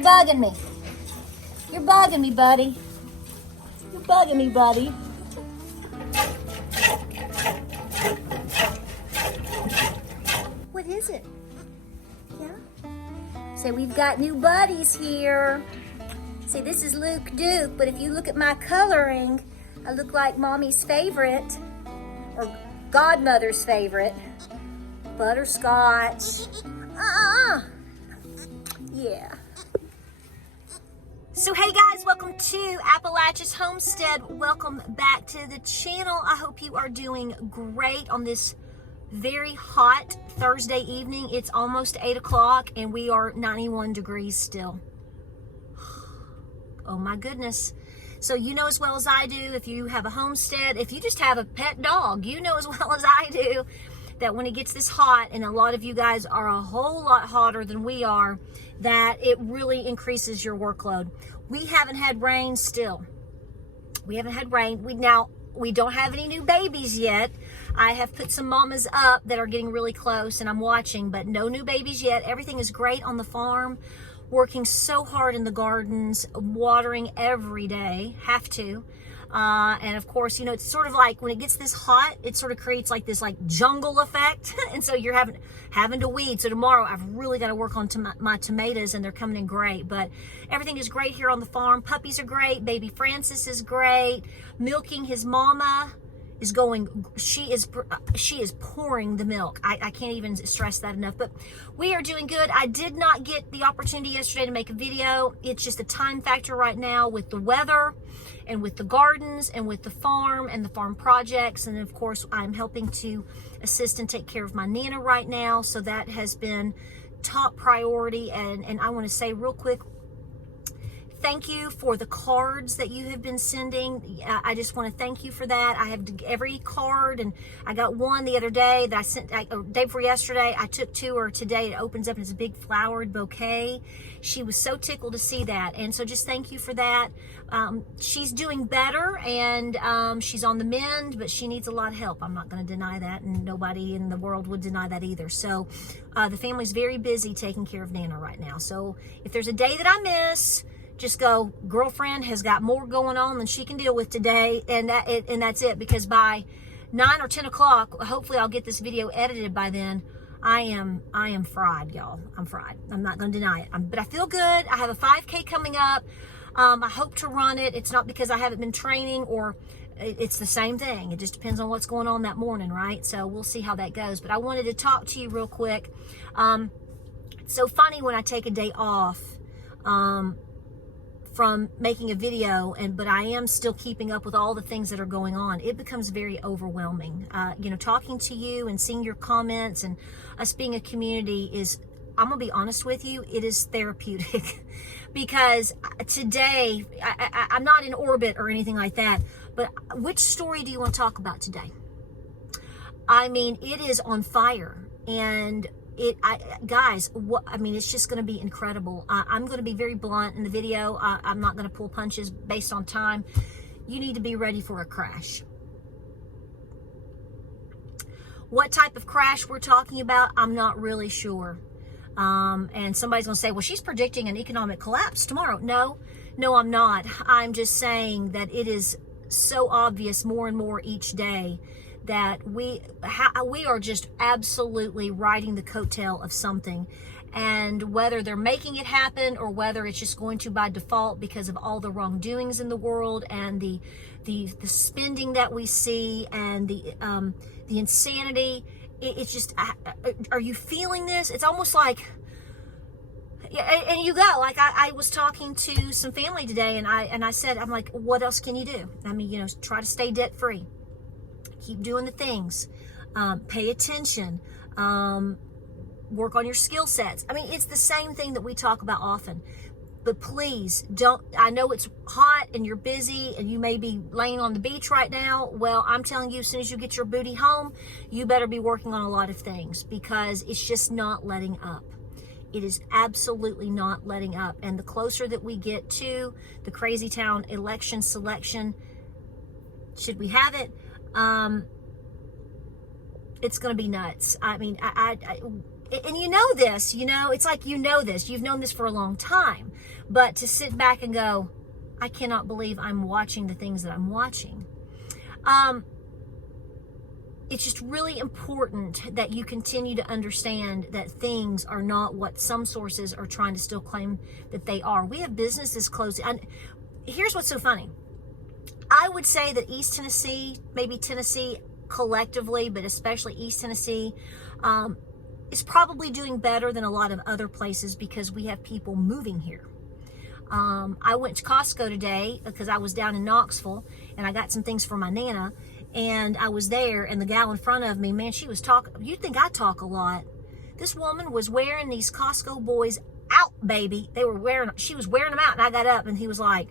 You're bugging me. You're bugging me, buddy. You're bugging me, buddy. What is it? Yeah? So we've got new buddies here. See, this is Luke Duke, but if you look at my coloring, I look like Mommy's favorite, or Godmother's favorite, Butterscotch. Yeah. So hey guys, welcome to Appalachia's Homestead. Welcome back to the channel. I hope you are doing great on this very hot Thursday evening. It's almost 8 o'clock and we are 91 degrees still. Oh my goodness. So you know as well as I do, if you have a homestead, if you just have a pet dog, you know as well as I do that when it gets this hot, and a lot of you guys are a whole lot hotter than we are, that it really increases your workload. We haven't had rain still. We haven't had rain. We don't have any new babies yet. I have put some mamas up that are getting really close and I'm watching, but no new babies yet. Everything is great on the farm. Working so hard in the gardens, watering every day, have to. And of course, you know, it's sort of like when it gets this hot, it sort of creates like this like jungle effect. And so you're having to weed. So tomorrow I've really got to work on my tomatoes and they're coming in great. But everything is great here on the farm. Puppies are great. Baby Francis is great. Milking his mama is going, she is pouring the milk. I can't even stress that enough, but we are doing good. I did not get the opportunity yesterday to make a video. It's just a time factor right now with the weather and with the gardens and with the farm and the farm projects. And of course, I'm helping to assist and take care of my Nana right now. So that has been top priority. And I want to say real quick, thank you for the cards that you have been sending. I just want to thank you for that. I have every card, and I got one the other day that I sent, day before yesterday. I took to her today. It opens up and it's a big flowered bouquet. She was so tickled to see that. And so just thank you for that. She's doing better and she's on the mend, but she needs a lot of help. I'm not going to deny that, and nobody in the world would deny that either. So the family's very busy taking care of Nana right now. So if there's a day that I miss, just go, girlfriend has got more going on than she can deal with today, and that's it. Because by 9 or 10 o'clock, hopefully I'll get this video edited by then. I am fried, y'all. I'm fried. I'm not going to deny it. But I feel good. I have a 5K coming up. I hope to run it. It's not because I haven't been training, or it's the same thing. It just depends on what's going on that morning, right? So we'll see how that goes. But I wanted to talk to you real quick. It's so funny when I take a day off from making a video, but I am still keeping up with all the things that are going on. It becomes very overwhelming. You know, talking to you and seeing your comments and us being a community is, I'm gonna be honest with you, it is therapeutic. Because today, I'm not in orbit or anything like that, but which story do you want to talk about today? I mean, it is on fire, and guys, it's just going to be incredible. I'm going to be very blunt in the video. I'm not going to pull punches based on time. You need to be ready for a crash. What type of crash we're talking about, I'm not really sure. And somebody's going to say, well, she's predicting an economic collapse tomorrow. No, I'm not. I'm just saying that it is so obvious more and more each day that we are just absolutely riding the coattail of something. And whether they're making it happen or whether it's just going to by default because of all the wrongdoings in the world and the spending that we see and the insanity, it's just, are you feeling this? It's almost like, and you go, like I was talking to some family today, and I said, I'm like, what else can you do? I mean, you know, try to stay debt free. Keep doing the things, pay attention, work on your skill sets. I mean, it's the same thing that we talk about often, but please don't, I know it's hot and you're busy and you may be laying on the beach right now. Well, I'm telling you, as soon as you get your booty home, you better be working on a lot of things, because it's just not letting up. It is absolutely not letting up. And the closer that we get to the crazy town election selection, should we have it, it's going to be nuts. I mean, and you know this, it's like this. You've known this for a long time. But to sit back and go, I cannot believe I'm watching the things that I'm watching. It's just really important that you continue to understand that things are not what some sources are trying to still claim that they are. We have businesses closing. And here's what's so funny. I would say that East Tennessee, maybe Tennessee collectively, but especially East Tennessee, is probably doing better than a lot of other places because we have people moving here. I went to Costco today because I was down in Knoxville and I got some things for my Nana, and I was there, and the gal in front of me, man, she was talking. You'd think I talk a lot. This woman was wearing these Costco boys out, baby. She was wearing them out, and I got up and he was like,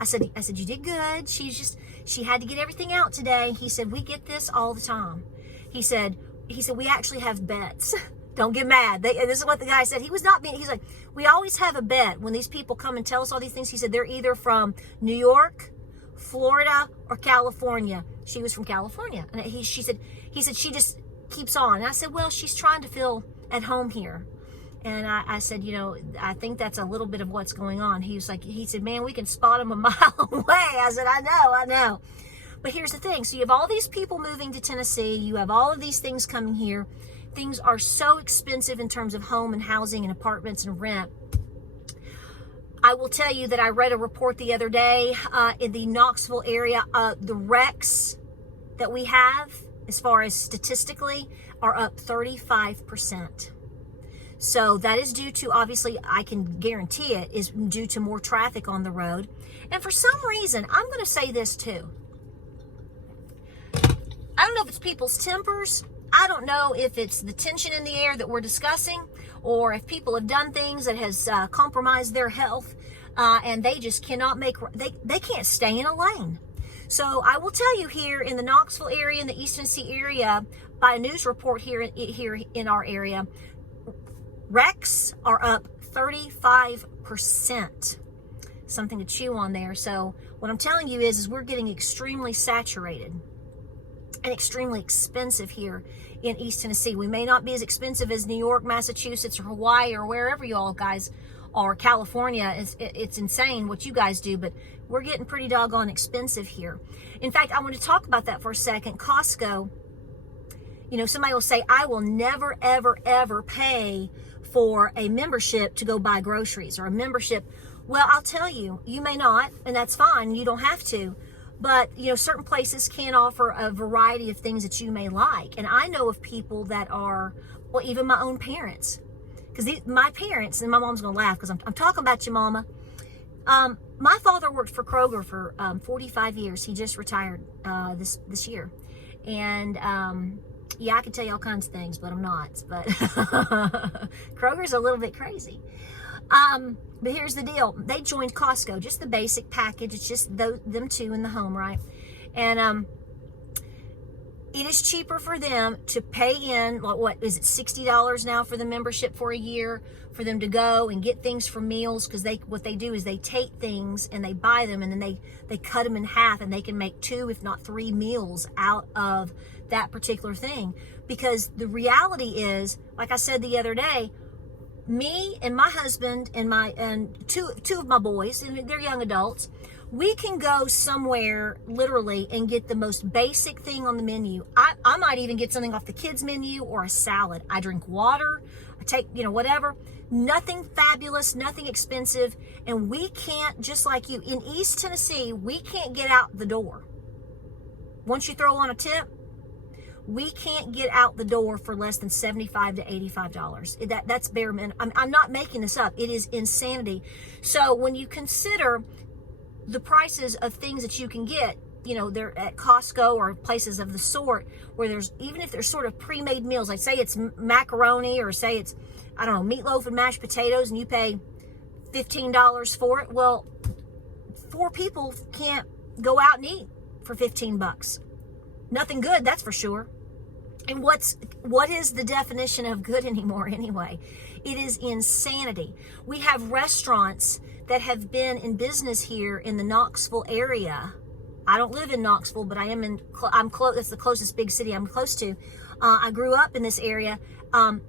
I said, you did good. She had to get everything out today. He said, we get this all the time. He said, we actually have bets. Don't get mad. This is what the guy said. He was not being, he's like, we always have a bet when these people come and tell us all these things. He said, they're either from New York, Florida, or California. She was from California. And he said, she just keeps on. And I said, well, she's trying to feel at home here. And I said, I think that's a little bit of what's going on. He said, man, we can spot them a mile away. I said, I know. But here's the thing. So you have all these people moving to Tennessee. You have all of these things coming here. Things are so expensive in terms of home and housing and apartments and rent. I will tell you that I read a report the other day in the Knoxville area. The wrecks that we have, as far as statistically, are up 35%. So that is due to, obviously, I can guarantee it, is due to more traffic on the road. And for some reason, I'm going to say this too. I don't know if it's people's tempers. I don't know if it's the tension in the air that we're discussing, or if people have done things that has compromised their health, and they just cannot they can't stay in a lane. So I will tell you, here in the Knoxville area, in the East Tennessee area, by a news report here in our area, wrecks are up 35%. Something to chew on there. So what I'm telling you is we're getting extremely saturated and extremely expensive here in East Tennessee. We may not be as expensive as New York, Massachusetts, or Hawaii, or wherever you all guys are. California, it's insane what you guys do, but we're getting pretty doggone expensive here. In fact, I want to talk about that for a second. Costco, somebody will say, I will never, ever, ever pay for a membership to go buy groceries, or a membership. Well, I'll tell you, you may not, and that's fine. You don't have to. But, certain places can offer a variety of things that you may like. And I know of people that are, well, even my own parents. Because my parents, and my mom's going to laugh because I'm talking about you, Mama. My father worked for Kroger for 45 years. He just retired this year. And, yeah, I could tell you all kinds of things, but I'm not. But Kroger's a little bit crazy. But here's the deal. They joined Costco, just the basic package. It's just them two in the home, right? And it is cheaper for them to pay in, what is it, $60 now for the membership for a year, for them to go and get things for meals, because what they do is they take things and they buy them, and then they cut them in half, and they can make 2, if not 3 meals out of that particular thing. Because the reality is, like I said the other day, me and my husband and two of my boys, and they're young adults, we can go somewhere literally and get the most basic thing on the menu. I might even get something off the kids menu, or a salad. I drink water, I take, whatever. Nothing fabulous, nothing expensive. And we can't, just like you, in East Tennessee, we can't get out the door. Once you throw on a tip, we can't get out the door for less than $75 to $85. That's bare minimum. I'm not making this up. It is insanity. So when you consider the prices of things that you can get, they're at Costco or places of the sort, where even if there's sort of pre-made meals, like say it's macaroni, or say it's, I don't know, meatloaf and mashed potatoes, and you pay $15 for it. Well, 4 people can't go out and eat for $15. Nothing good, that's for sure. And what is the definition of good anymore anyway? It is insanity. We have restaurants that have been in business here in the Knoxville area. I don't live in Knoxville, but I'm close. That's the closest big city I'm close to. I grew up in this area.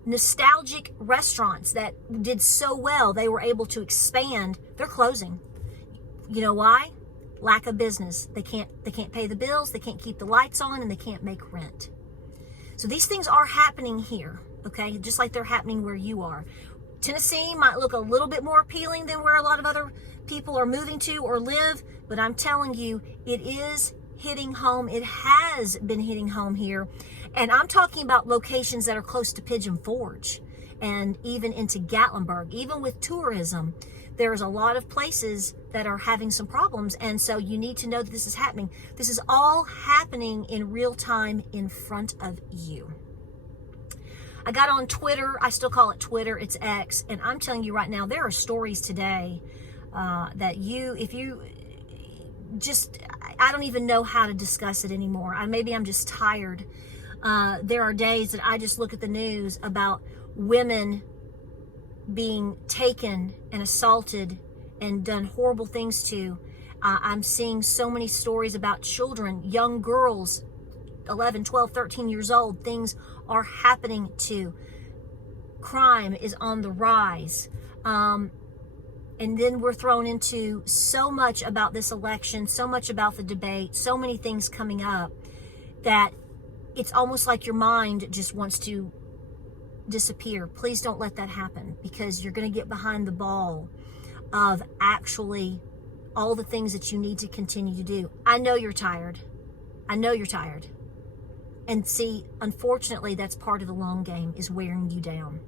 Nostalgic restaurants that did so well, they were able to expand. They're closing. You know why? Lack of business. They can't pay the bills, they can't keep the lights on, and they can't make rent. So these things are happening here, okay? Just like they're happening where you are. Tennessee might look a little bit more appealing than where a lot of other people are moving to or live, but I'm telling you, it is hitting home. It has been hitting home here. And I'm talking about locations that are close to Pigeon Forge and even into Gatlinburg. Even with tourism, there's a lot of places that are having some problems. And so you need to know that this is happening. This is all happening in real time in front of you. I got on Twitter. I still call it Twitter. It's X. And I'm telling you right now, there are stories today that if you just, I don't even know how to discuss it anymore. Maybe I'm just tired. There are days that I just look at the news about women being taken and assaulted and done horrible things to. I'm seeing so many stories about children, young girls, 11, 12, 13 years old. Things are happening to. Crime is on the rise. And then we're thrown into so much about this election, so much about the debate, so many things coming up that it's almost like your mind just wants to disappear. Please don't let that happen, because you're going to get behind the ball of actually all the things that you need to continue to do. I know you're tired. I know you're tired. And see, unfortunately, that's part of the long game, is wearing you down.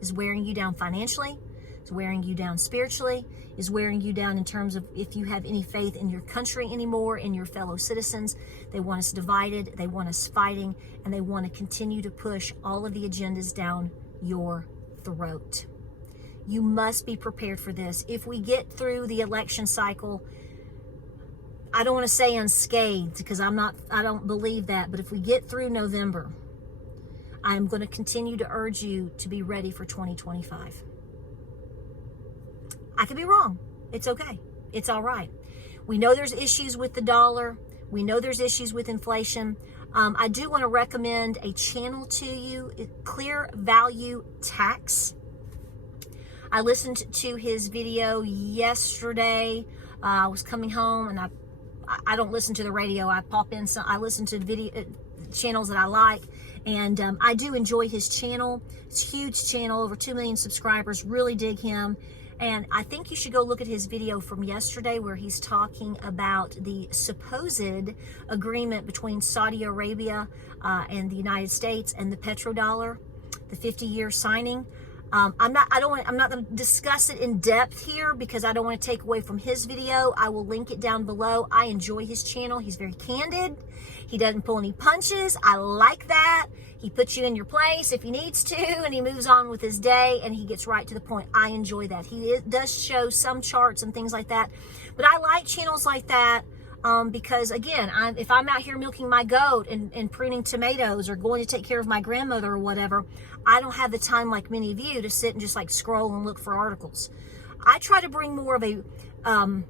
Is wearing you down financially, is wearing you down spiritually, is wearing you down in terms of if you have any faith in your country anymore, in your fellow citizens. They want us divided, they want us fighting, and they want to continue to push all of the agendas down your throat. You must be prepared for this. If we get through the election cycle, I don't want to say unscathed, because I don't believe that, but if we get through November, I'm going to continue to urge you to be ready for 2025. I could be wrong. It's okay. It's all right. We know there's issues with the dollar. We know there's issues with inflation. I do want to recommend a channel to you, Clear Value Tax. I listened to his video yesterday. I was coming home, and I don't listen to the radio. I pop in some. I listen to video channels that I like, and I do enjoy his channel. It's a huge channel, over 2 million subscribers. Really dig him. And I think you should go look at his video from yesterday, where he's talking about the supposed agreement between Saudi Arabia and the United States and the petrodollar, the 50-year signing. I'm not going to discuss it in depth here, because I don't want to take away from his video. I will link it down below. I enjoy his channel. He's very candid. He doesn't pull any punches. I like that. He puts you in your place if he needs to, and he moves on with his day, and he gets right to the point. I enjoy that. He does show some charts and things like that, but I like channels like that because, again, if I'm out here milking my goat and pruning tomatoes or going to take care of my grandmother or whatever, I don't have the time, like many of you, to sit and just like scroll and look for articles. I try to bring more of a, an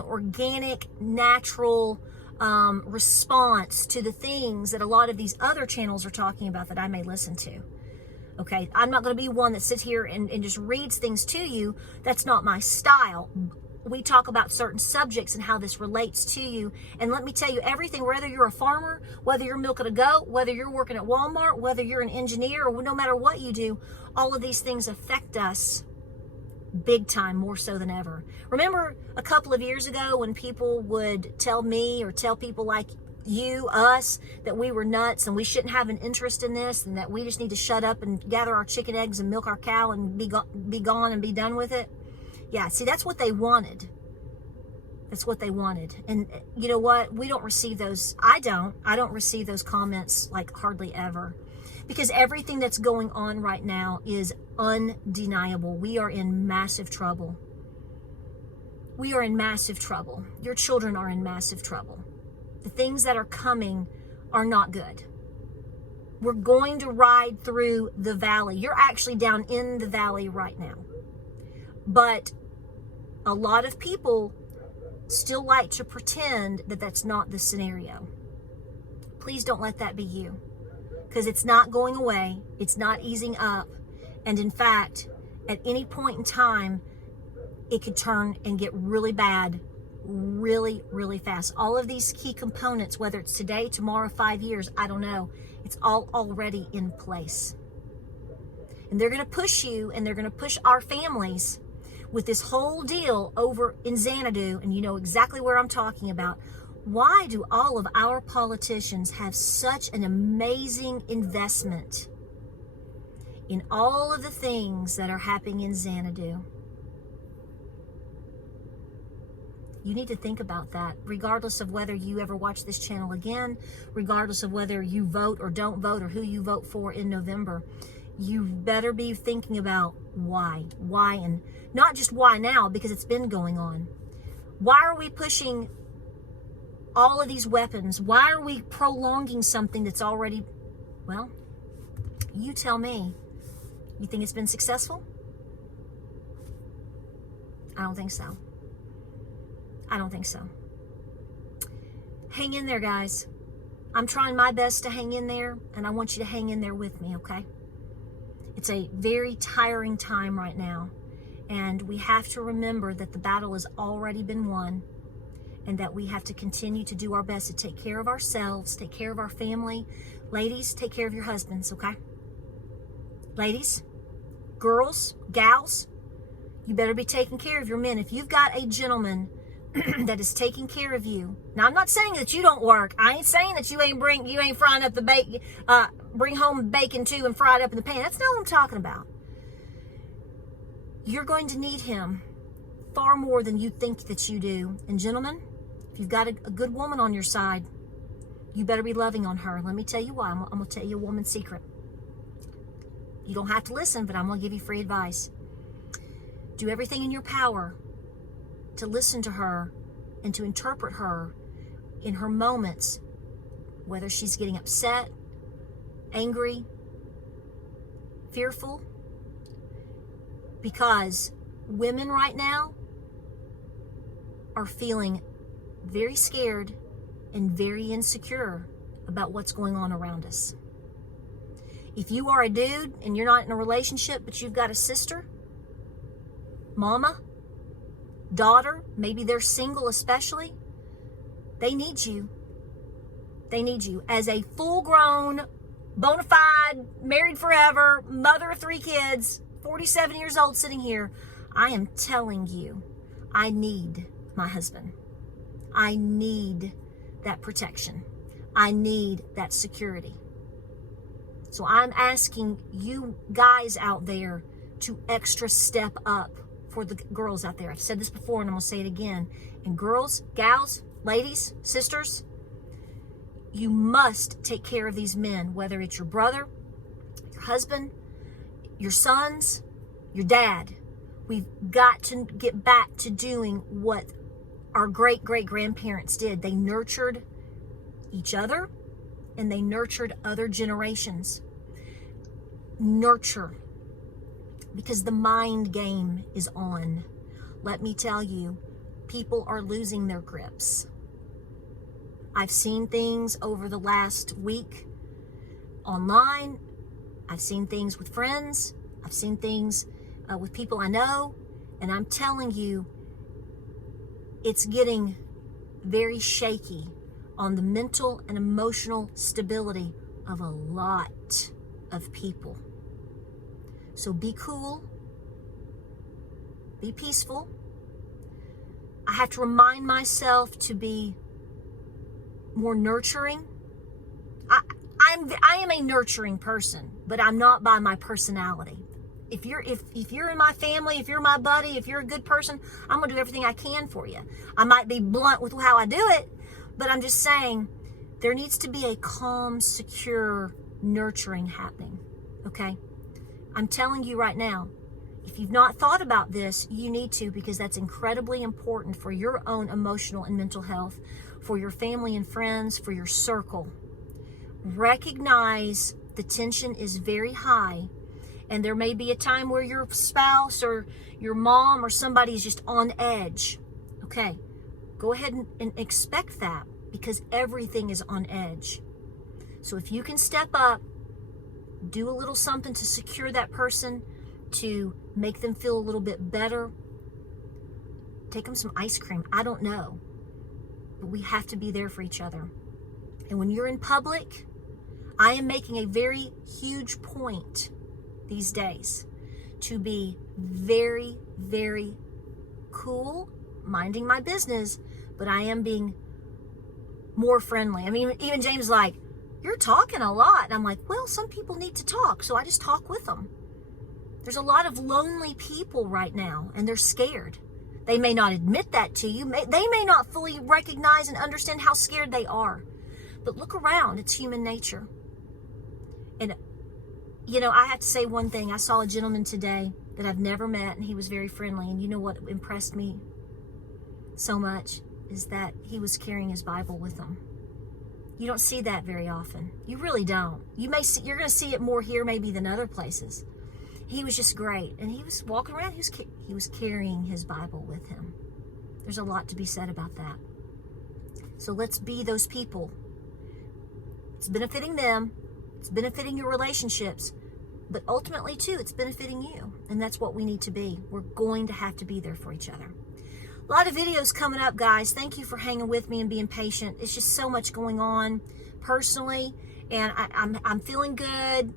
organic, natural response to the things that a lot of these other channels are talking about that I may listen to. Okay, I'm not going to be one that sits here and just reads things to you. That's not my style. We talk about certain subjects and how this relates to you. And let me tell you, everything, whether you're a farmer, whether you're milking a goat, whether you're working at Walmart, whether you're an engineer, or no matter what you do, all of these things affect us big time, more so than ever. Remember a couple of years ago when people would tell me or tell people like you, us, that we were nuts and we shouldn't have an interest in this, and that we just need to shut up and gather our chicken eggs and milk our cow and be gone and be done with it? Yeah, see, that's what they wanted. That's what they wanted. And you know what? We don't receive those. I don't receive those comments like hardly ever, because everything that's going on right now is undeniable. We are in massive trouble. We are in massive trouble. Your children are in massive trouble. The things that are coming are not good. We're going to ride through the valley. You're actually down in the valley right now. But a lot of people still like to pretend that that's not the scenario. please don't let that be you, because it's not going away. It's not easing up. And in fact, at any point in time, it could turn and get really bad really, really fast. All of these key components, whether it's today, tomorrow, 5 years, I don't know, it's all already in place. And they're going to push you, and they're going to push our families with this whole deal over in Xanadu, and you know exactly where I'm talking about. Why do all of our politicians have such an amazing investment in all of the things that are happening in Xanadu? You need to think about that, regardless of whether you ever watch this channel again, regardless of whether you vote or don't vote or who you vote for in November. You better be thinking about why, and not just why now, because it's been going on. Why are we pushing all of these weapons? Why are we prolonging something that's already, well, you tell me. You think it's been successful? I don't think so. I don't think so. Hang in there, guys. I'm trying my best to hang in there, and I want you to hang in there with me, okay? It's a very tiring time right now, and we have to remember that the battle has already been won, and that we have to continue to do our best to take care of ourselves, take care of our family. Ladies, take care of your husbands, okay? Ladies, girls, gals, you better be taking care of your men. If you've got a gentleman that is taking care of you. Now, I'm not saying that you don't work. I ain't saying that you ain't frying up the bacon, bring home bacon too and fry it up in the pan. That's not what I'm talking about. You're going to need him far more than you think that you do. And gentlemen, if you've got a good woman on your side, you better be loving on her. Let me tell you why. I'm going to tell you a woman's secret. You don't have to listen, but I'm going to give you free advice. Do everything in your power to listen to her and to interpret her in her moments, whether she's getting upset, angry, fearful, because women right now are feeling very scared and very insecure about what's going on around us. If you are a dude and you're not in a relationship, but you've got a sister, mama, daughter, maybe they're single especially, they need you. They need you. As a full-grown, bona fide, married forever, mother of 3 kids, 47 years old sitting here, I am telling you, I need my husband. I need that protection. I need that security. So I'm asking you guys out there to extra step up for the girls out there. I've said this before and I'm going to say it again. And girls, gals, ladies, sisters, you must take care of these men, whether it's your brother, your husband, your sons, your dad. We've got to get back to doing what our great-great-grandparents did. They nurtured each other and they nurtured other generations. Nurture. Because the mind game is on. Let me tell you, people are losing their grips. I've seen things over the last week online. I've seen things with friends. I've seen things with people I know. And I'm telling you, it's getting very shaky on the mental and emotional stability of a lot of people. So be cool, be peaceful. I have to remind myself to be more nurturing. I am a nurturing person, but I'm not by my personality. If you're in my family, if you're my buddy, if you're a good person, I'm gonna do everything I can for you. I might be blunt with how I do it, but I'm just saying there needs to be a calm, secure nurturing happening. Okay? I'm telling you right now, if you've not thought about this, you need to, because that's incredibly important for your own emotional and mental health, for your family and friends, for your circle. Recognize the tension is very high, and there may be a time where your spouse or your mom or somebody is just on edge. Okay, go ahead and expect that, because everything is on edge. So if you can step up, do a little something to secure that person, to make them feel a little bit better, take them some ice cream. I don't know. But we have to be there for each other. And when you're in public, I am making a very huge point these days to be very, very cool, minding my business, but I am being more friendly. I mean, even James is like, you're talking a lot. And I'm like, well, some people need to talk, so I just talk with them. There's a lot of lonely people right now, and they're scared. They may not admit that to you. They may not fully recognize and understand how scared they are. But look around. It's human nature. And, you know, I have to say one thing. I saw a gentleman today that I've never met, and he was very friendly. And you know what impressed me so much is that he was carrying his Bible with him. You don't see that very often. You really don't. You're going to see it more here maybe than other places. He was just great. And he was walking around. He was carrying his Bible with him. There's a lot to be said about that. So let's be those people. It's benefiting them. It's benefiting your relationships. But ultimately, too, it's benefiting you. And that's what we need to be. We're going to have to be there for each other. A lot of videos coming up, guys. Thank you for hanging with me and being patient. It's just so much going on personally. And I'm feeling good.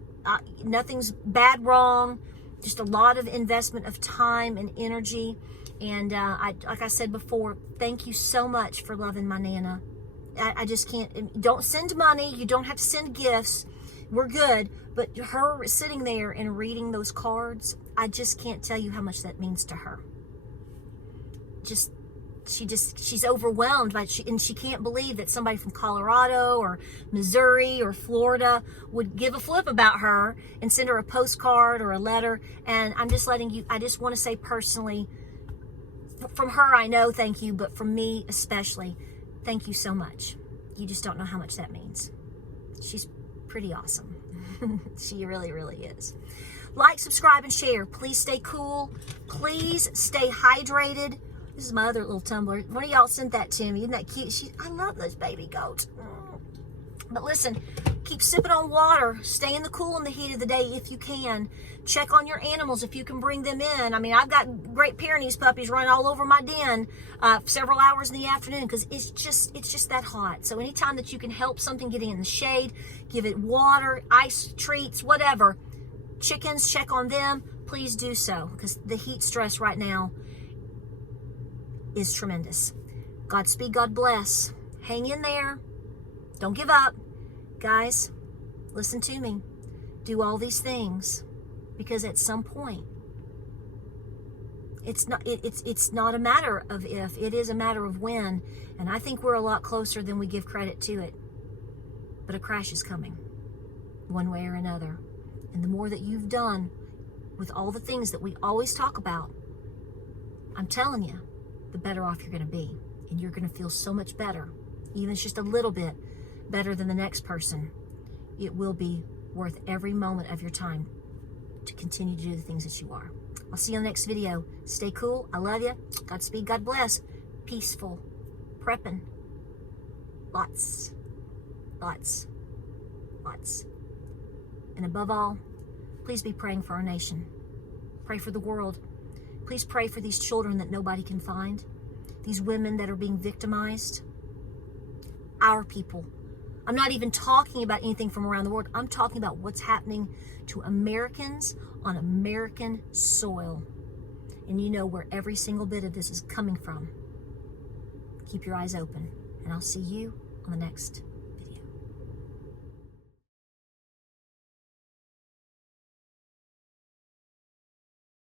Nothing's bad, wrong. Just a lot of investment of time and energy. And like I said before, thank you so much for loving my Nana. I just can't. Don't send money. You don't have to send gifts. We're good. But her sitting there and reading those cards, I just can't tell you how much that means to her. She's overwhelmed and she can't believe that somebody from Colorado or Missouri or Florida would give a flip about her and send her a postcard or a letter. And I'm just letting you, I just want to say personally, from her, I know, thank you, but from me especially, thank you so much. You just don't know how much that means. She's pretty awesome. She really, really is. Like, subscribe, and share. Please stay cool. Please stay hydrated. This is my other little tumbler. One of y'all sent that to me. Isn't that cute? I love those baby goats. But listen, keep sipping on water. Stay in the cool and the heat of the day if you can. Check on your animals if you can bring them in. I mean, I've got Great Pyrenees puppies running all over my den several hours in the afternoon because it's just that hot. So anytime that you can help something getting in the shade, give it water, ice treats, whatever. Chickens, check on them. Please do so because the heat stress right now is tremendous. Godspeed, God bless. Hang in there. Don't give up. Guys, listen to me. Do all these things because at some point, it's not a matter of if, it is a matter of when. And I think we're a lot closer than we give credit to it. But a crash is coming one way or another. And the more that you've done with all the things that we always talk about, I'm telling you, the better off you're going to be. And you're going to feel so much better. Even if it's just a little bit better than the next person. It will be worth every moment of your time to continue to do the things that you are. I'll see you on the next video. Stay cool. I love you. Godspeed. God bless. Peaceful. Prepping. Lots. Lots. Lots. And above all, please be praying for our nation. Pray for the world. Please pray for these children that nobody can find. These women that are being victimized. Our people. I'm not even talking about anything from around the world. I'm talking about what's happening to Americans on American soil. And you know where every single bit of this is coming from. Keep your eyes open. And I'll see you on the next